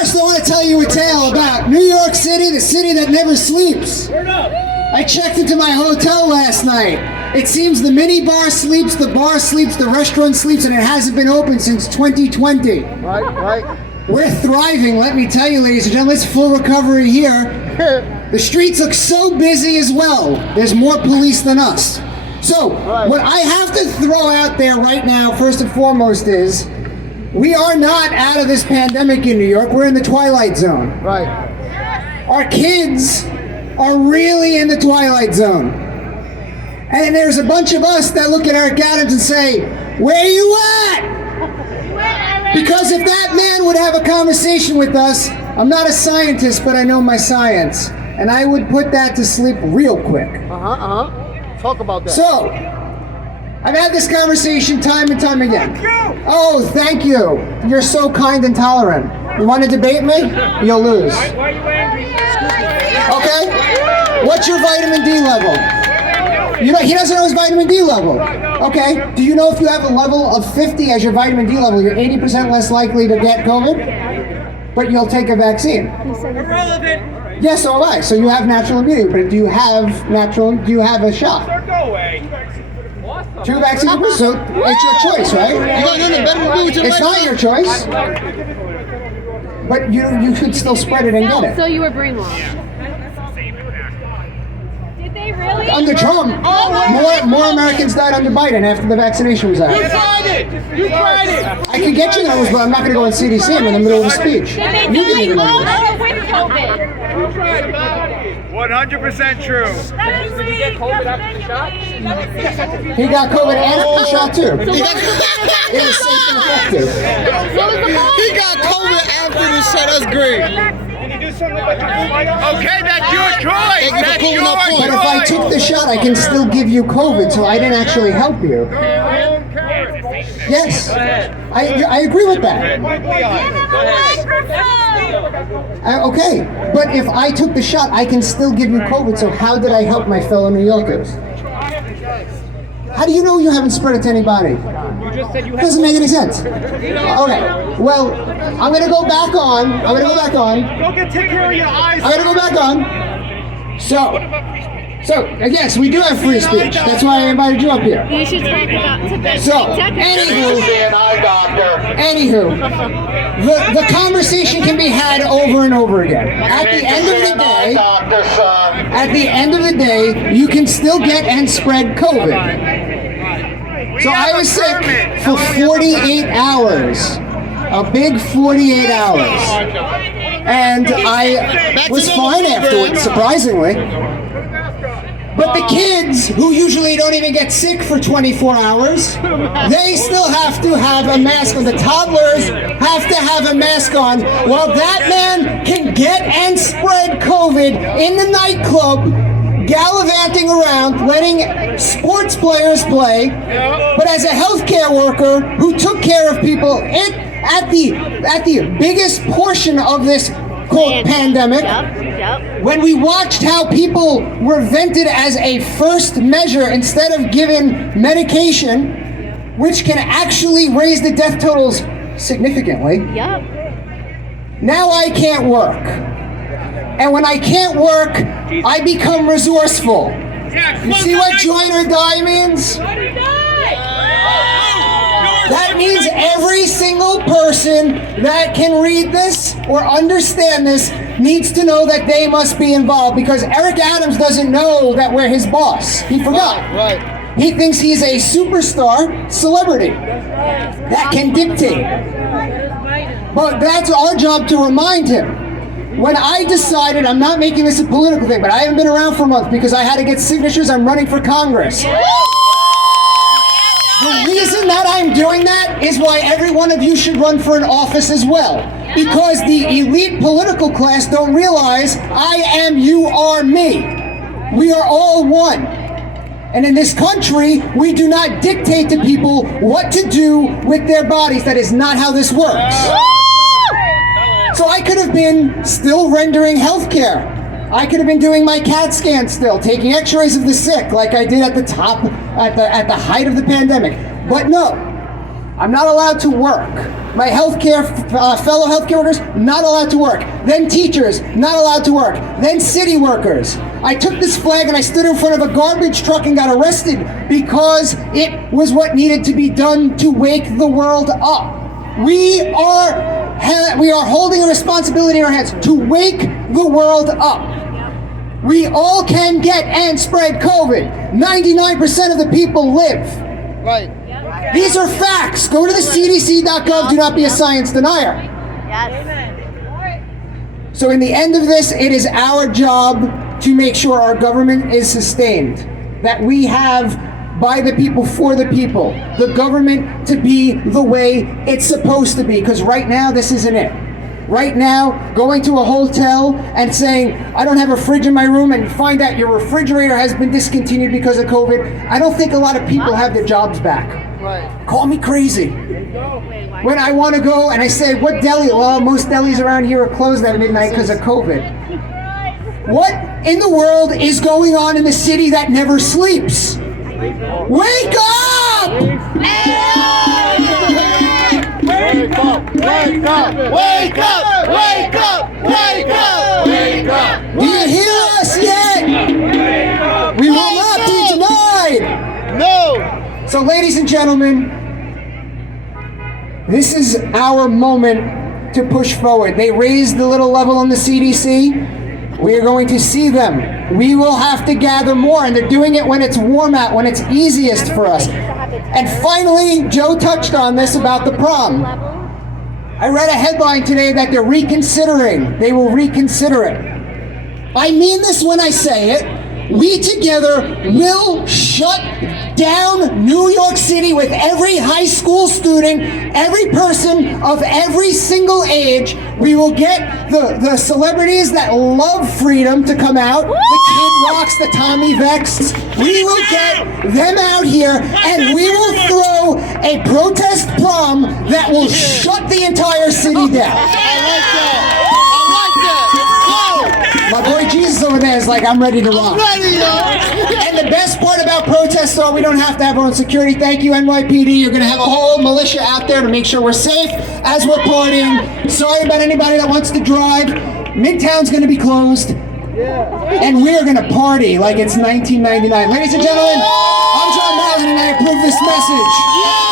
First, I want to tell you a tale about New York City, the city that never sleeps. I checked into my hotel last night. It seems the mini bar sleeps, the bar sleeps, the restaurant sleeps, and it hasn't been open since 2020. Right. We're thriving, let me tell you, ladies and gentlemen. It's full recovery here. The streets look so busy as well. There's more police than us. So, what I have to throw out there right now, first and foremost, is we are not out of this pandemic in New York. We're in the twilight zone. Right. Our kids are really in the twilight zone. And there's a bunch of us that look at Eric Adams and say, where you at? Because if that man would have a conversation with us, I'm not a scientist, but I know my science. And I would put that to sleep real quick. Talk about that. So, I've had this conversation time and time again. Oh, thank you. You're so kind and tolerant. You want to debate me? You'll lose. Why are you angry? Okay? What's your vitamin D level? You know, he doesn't know his vitamin D level. Okay? Do you know if you have a level of 50 as your vitamin D level, you're 80% less likely to get COVID? But you'll take a vaccine. Irrelevant. Yes, so am I. So you have natural immunity, but do you have a shot? Sir, go away. 2 vaccines, so it's your choice, right? You got nothing better to do with your It's life? not your choice. But you could still spread it and get it. So you were brainwashed. Did they really? Under Trump, more Americans died under Biden after the vaccination was out. You tried it. You tried it. I can get you numbers, but I'm not going to go on CDC. I'm in the middle of a speech. Did they You give me the die numbers. also with COVID? 100% true. Did you get COVID after the shot? He got COVID after the shot too. So It what was the was safe and effective. What was the point? He got COVID after the shot. That's great. Can you do something about your Okay, that's your choice. Thank you for That's pulling your up But points. if I took the shot, I can still give you COVID, so I didn't actually help you. Yes, I agree with that. Okay, but if I took the shot, I can still give you COVID, so how did I help my fellow New Yorkers? How do you know you haven't spread it to anybody? You just said you had. Doesn't make any sense. Okay, well, I'm gonna go back on. Go take care of your eyes. I'm gonna go back on. So yes, we do have free speech. That's why I invited you up here. You should talk about Tibet. So, anywho, the conversation can be had over and over again. At the end of the day, you can still get and spread COVID. So I was sick for 48 hours, a big 48 hours, and I was fine afterwards, surprisingly. But the kids, who usually don't even get sick for 24 hours, they still have to have a mask on. The toddlers have to have a mask on, while that man can get and spread COVID in the nightclub, gallivanting around, letting sports players play. But as a healthcare worker who took care of people at the biggest portion of this quote pandemic, when we watched how people were vented as a first measure instead of given medication, which can actually raise the death totals significantly. Now I can't work. And when I can't work, I become resourceful. You see what join or die means? That means every single person that can read this or understand this needs to know that they must be involved, because Eric Adams doesn't know that we're his boss. He forgot. Right. He thinks he's a superstar celebrity that can dictate. But that's our job to remind him. When I decided, I'm not making this a political thing, but I haven't been around for a month because I had to get signatures. I'm running for Congress. The reason that I'm doing that is why every one of you should run for an office as well. Because the elite political class don't realize I am, you are me. We are all one. And in this country, we do not dictate to people what to do with their bodies. That is not how this works. So I could have been still rendering health care. I could have been doing my CAT scan still, taking x-rays of the sick like I did at the top, at the height of the pandemic. But no, I'm not allowed to work. My fellow healthcare workers, not allowed to work. Then teachers, not allowed to work. Then city workers. I took this flag and I stood in front of a garbage truck and got arrested because it was what needed to be done to wake the world up. We are holding a responsibility in our hands to wake the world up. We all can get and spread COVID. 99% of the people live. Right. These are facts. Go to the cdc.gov. Do not be a science denier. So in the end of this, it is our job to make sure our government is sustained. That we have, by the people, for the people, the government to be the way it's supposed to be. Because right now, this isn't it. Right now, going to a hotel and saying, I don't have a fridge in my room, and find out your refrigerator has been discontinued because of COVID, I don't think a lot of people have their jobs back. Right. Call me crazy. When I want to go and I say, what deli? Well, most delis around here are closed at midnight because of COVID. What in the world is going on in the city that never sleeps? Wake up! Wake up! Wake up! Wake up! Wake up! Wake up! Wake up! Do you hear us yet? We will not be denied. No! So, ladies and gentlemen, this is our moment to push forward. They raised the little level on the CDC. We are going to see them. We will have to gather more, and they're doing it when it's warm out, when it's easiest for us. And finally, Joe touched on this about the prom. I read a headline today that they're reconsidering. They will reconsider it. I mean this when I say it. We together will shut down New York City with every high school student, every person of every single age. We will get the celebrities that love freedom to come out. The Kid Rocks, the Tommy Vex. We will get them out here and we will throw a protest prom that will shut the entire city down. I like that! My boy Jesus over there is like, I'm ready to rock. Ready, yo! And the best part about protests are we don't have to have our own security. Thank you, NYPD. You're going to have a whole militia out there to make sure we're safe as we're partying. Sorry about anybody that wants to drive. Midtown's going to be closed. And we're going to party like it's 1999. Ladies and gentlemen, I'm John Malin and I approve this message.